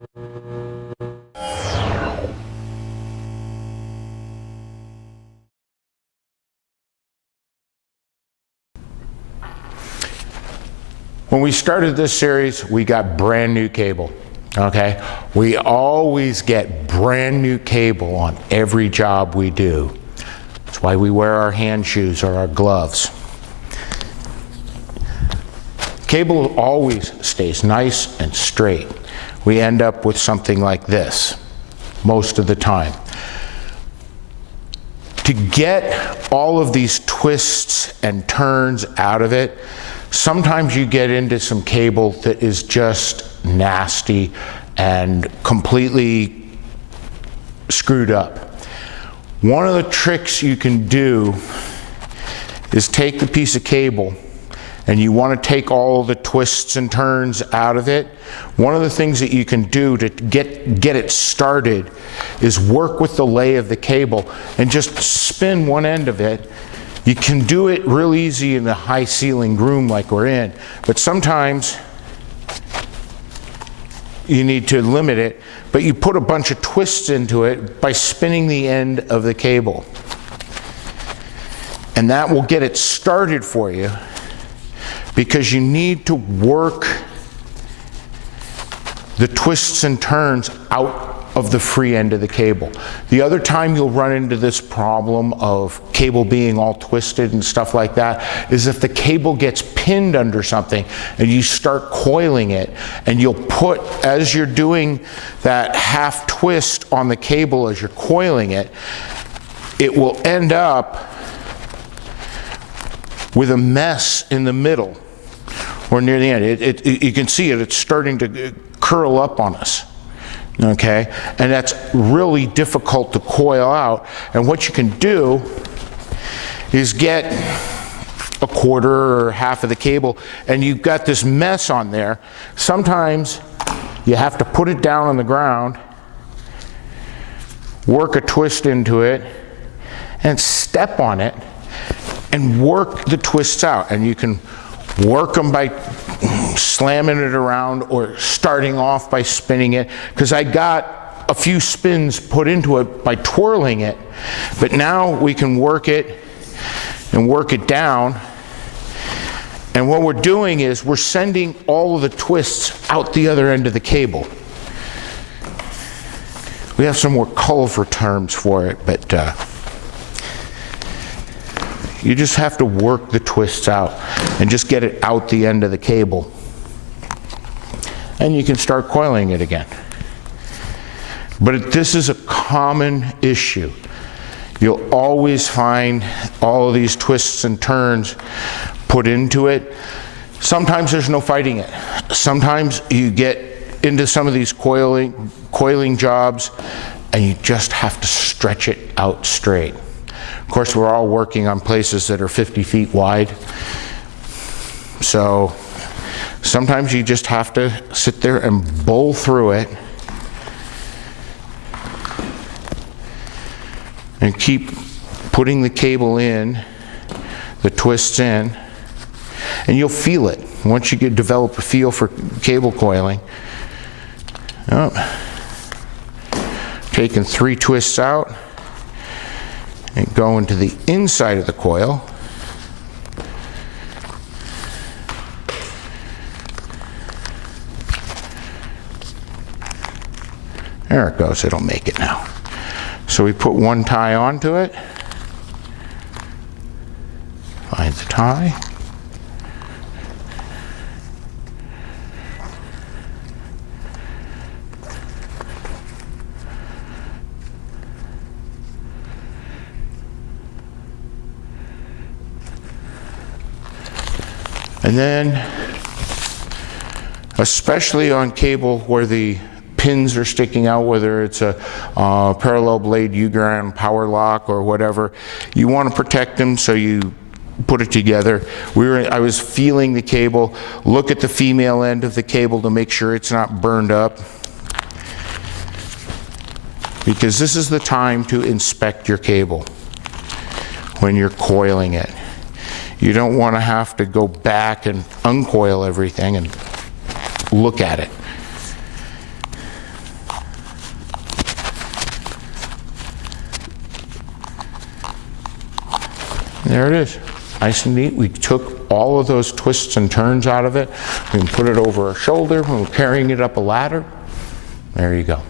When we started this series, we got brand new cable, okay? We always get brand new cable on every job we do. That's why we wear our hand shoes or our gloves. Cable always stays nice and straight. We end up with something like this most of the time. To get all of these twists and turns out of it, sometimes you get into some cable that is just nasty and completely screwed up. One of the tricks you can do is take the piece of cable, and you want to take all the twists and turns out of it. One of the things that you can do to get it started is work with the lay of the cable and just spin one end of it. You can do it real easy in a high ceilinged room like we're in, but sometimes you need to limit it, but you put a bunch of twists into it by spinning the end of the cable. And that will get it started for you, because you need to work the twists and turns out of the free end of the cable. The other time you'll run into this problem of cable being all twisted and stuff like that is if the cable gets pinned under something and you start coiling it, and you'll put, as you're doing that half twist on the cable as you're coiling it, it will end up with a mess in the middle or near the end. You can see it, it's starting to curl up on us. Okay, and that's really difficult to coil out. And what you can do is get a quarter or half of the cable, and you've got this mess on there. Sometimes you have to put it down on the ground, work a twist into it, and step on it, and work the twists out. And you can work them by slamming it around or starting off by spinning it, because I got a few spins put into it by twirling it, but now we can work it and work it down. And what we're doing is we're sending all of the twists out the other end of the cable. We have some more colorful terms for it, but you just have to work the twists out and just get it out the end of the cable. And you can start coiling it again. But this is a common issue. You'll always find all of these twists and turns put into it. Sometimes there's no fighting it. Sometimes you get into some of these coiling jobs and you just have to stretch it out straight. Of course, we're all working on places that are 50 feet wide. So sometimes you just have to sit there and bowl through it and keep putting the cable in, the twists in, and you'll feel it. Once you develop a feel for cable coiling, taking 3 twists out and go into the inside of the coil. There it goes, it'll make it now. So we put 1 tie onto it, find the tie, and then, especially on cable where the pins are sticking out, whether it's a parallel blade U-ground power lock or whatever, you want to protect them, so you put it together. I was feeling the cable, look at the female end of the cable to make sure it's not burned up, because this is the time to inspect your cable when you're coiling it. You don't want to have to go back and uncoil everything and look at it. There it is. Nice and neat. We took all of those twists and turns out of it. We can put it over our shoulder when we're carrying it up a ladder. There you go.